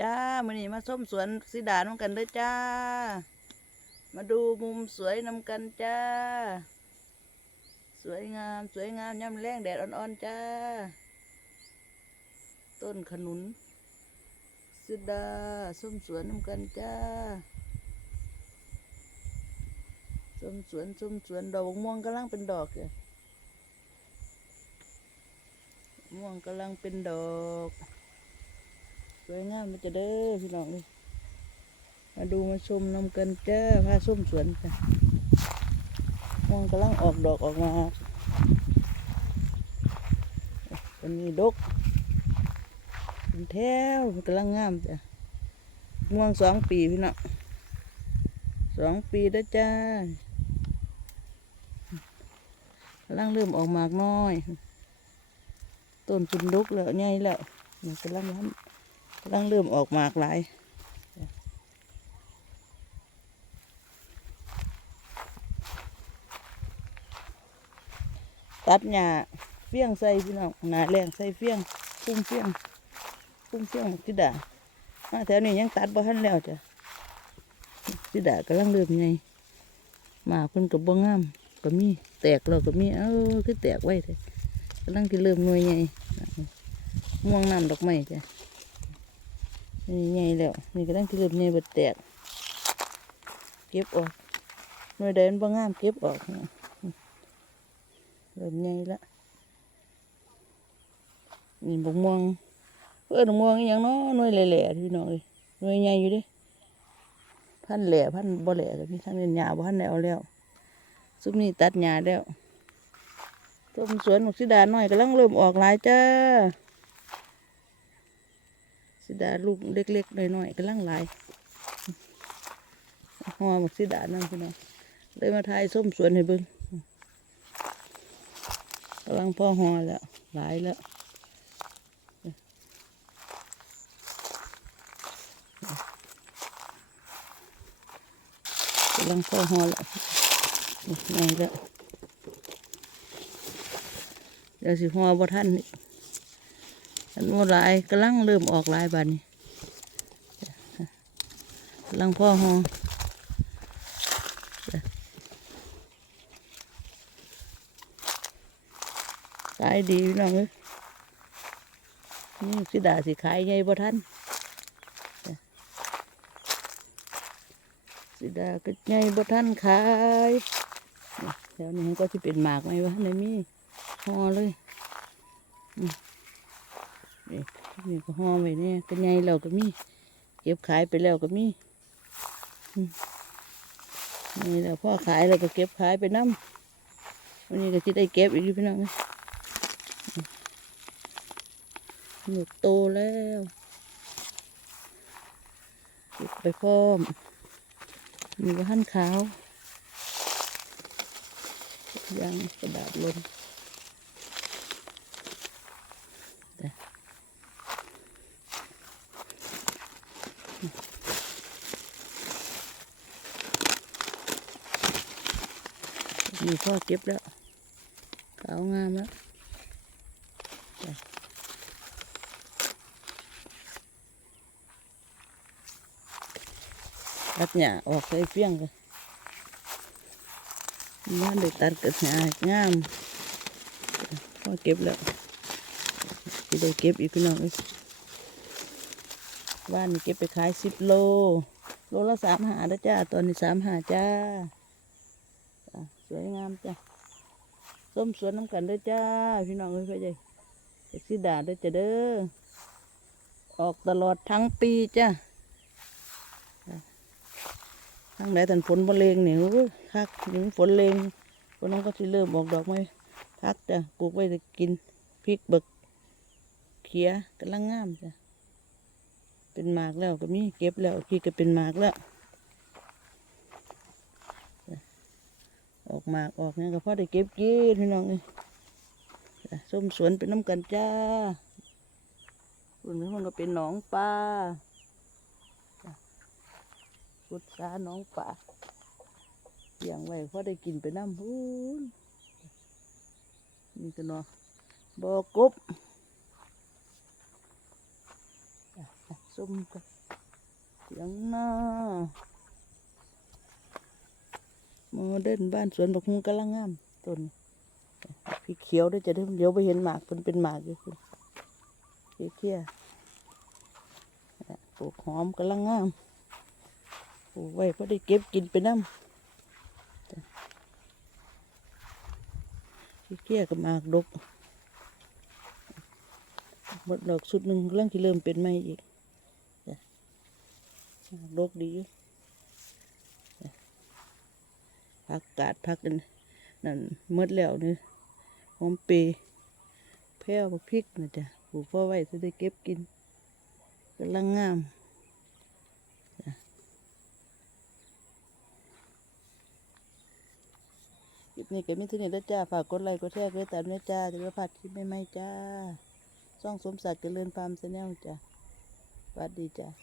จ้ามื้อนี้มาส้มสวนสีดาน้ำกันเด้อจ้า มาดูมุมสวยนำกันจ้า สวยงามสวยงามย่ำแรงแดดอ่อนๆจ้า ต้นขนุนสีดาส้มสวนนำกันจ้าส้มสวนส้มสวนดอกม่วงกำลังเป็นดอกเลยม่วงกำลังเป็นดอก สวยงามมันจะเด้อพี่น้องมาดูมาชมนำกันจ้าพาส้มสวนจ้ะม่วงกำลังออกดอกออกมาเป็นมีดกเป็นแถวกำลังงามจ้ะม่วงสองปีพี่น้องสองปีแล้จ้ากำลังเริ่มออกหมากน้อยต้นจุนลุกแล้วใหญ่แล้วกำลังร้นกำ ลังเริ่มออกหมากหลายตัดหญ้าเฟี้ยงใส่พี่น้องหนาแรงใส่เฟี้ยงพุ่มเฟี้ยงพุ่มเฟี้ยงจิดามาแถวนี้ยังตัดบ่ทันแล้วจ้ะจิดากำลังเริ่มไงหมากเพิ่นกับบ่งามก็มีแตกแล้วก็มีเอ้าคือแตกไว้เลยกำลังที่เริ่มหน่วยไงม่วงน้ำดอกไม้จ้ะ นี่ใหญ่แล้ว นี่ก็ต้องเริ่มใหญ่เบิดแตก เก็บออกหน่วยเดินบ่งามเก็บออกเริ่มใหญ่ละนี่บกม่วงเพื่อนบกม่วงอย่างเนาะหน่วยแหล่ๆพี่น้องเลยหน่วยใหญ่อยู่ดิพันแหล่พันบ่แหล่ก็มีทั้งเงินหญ้าบ่พันได้เอาแล้วซุมนี้ตัดหญ้าแล้วต้นสวนหมกสิดาน้อยกำลังเริ่มออกหลายจ้า ดาลูกเล็กๆน้อยๆกำลังหลายหอหมกสิดานั่นพี่น้องเลยมาทายส้มสวนให้เบิ่งกำลังพ่อหอแล้ว หลายแล้วกำลังพ่อหอแล้วนี่ไงแล้วเดี๋ยวสิหอบ่ทันนี่ อันว่าหลายกำลังเริ่มออกลายบานนี้กำลังพ่อหอขายดีน้องเอ้ยนี่สิดาสิขายไงบ่ทันสิดาก็ไงบ่ทันขายเดี๋ยวนี้ก็จะเป็นหมากไหมวะในมีห่อเลย นี่นี่ก็ห่อไว้เนี่ยก็ไงเราก็มีเก็บขายไปแล้วก็มีนี่แหล้วพ่อขายเราก็เก็บขายไปน้ำวันนี้ก็จะได้เก็บอีกพี่น้องหนุกโตแล้วเก็บไปพร้อมมีกระหั่นขาวยังกระดาษลน นี่พ่อเก็บแล้วขาวงามแล้วตัดหญ้าออกใส่เฟี้ยงกันนี่ได้ตัดกระหญ้างามจ้ะพ่อเก็บแล้วที่ได้เก็บอีกพี่น้องบ้านนี่เก็บไปขายสิบโล โลละสามหาแล้วจ้า ตอนนี้สามหาจ้า สวยงามจ้ะส้มสวนน้ำกันด้อจ้า พี่น้องเอ้ยพ่อใหญ่เอกซิดาด้อจ้ะเด้อ ออกตลอดทั้งปีจ้ะทั้งไหนแต่ฝนบะเลงเนี่ยโอ้ยคักถึงฝนเลงฝนน้องก็สิเริ่มออกดอกไม้พักจ้ะปลูกไว้จะกินพริกเบิกเขียกำลังงามจ้ะเป็นหมากแล้วก็มีเก็บแล้วพี่ก็เป็นหมากแล้ว ออกมากออกเนี่ยก็พอได้เก็บกินพี่น้องเอ้ยส้มสวนเป็นน้ำกันจ้าส่วนนี้มันก็เป็นหนองปลาจ้ะพุทธาหนองปลาเลี้ยงไว้พอได้กินไปน้ำพูนนี่ก็เนาะบ่อกบส้มกับเสียงหน้า โมเดิร์นบ้านสวนบักฮุงกำลังงามต้นพี่เขียวด้วยจะได้เดี๋ยวไปเห็นหมากเพิ่นเป็นหมากอยู่คุณเขี้ยปลูกหอมกำลังงามปลูกไว้พอได้เก็บกินไปน้ำเขี้ยกับหมากดกหมดดอกสุดหนึ่งเรื่องที่เริ่มเป็นใหม่อีกจ้ะดกดีอยู่จ้ะ ผักกาดผักอันนั่นหมดแล้วนี่หอมเปรย์แพ้วบักพริกนะจ้ะปลูกพ่อไว้จะได้เก็บกินกำลังงามจ้ะคลิปนี้ก็ไม่ถึงไหนแล้วจ้า ฝากกดไลค์กดแชร์กดติดตามด้วยจ้าจะได้พลาดคลิปใหม่ๆจ้า ช่องสมศักดิ์เจริญฟาร์มชาแนลจ้ะสวัสดีจ้ะ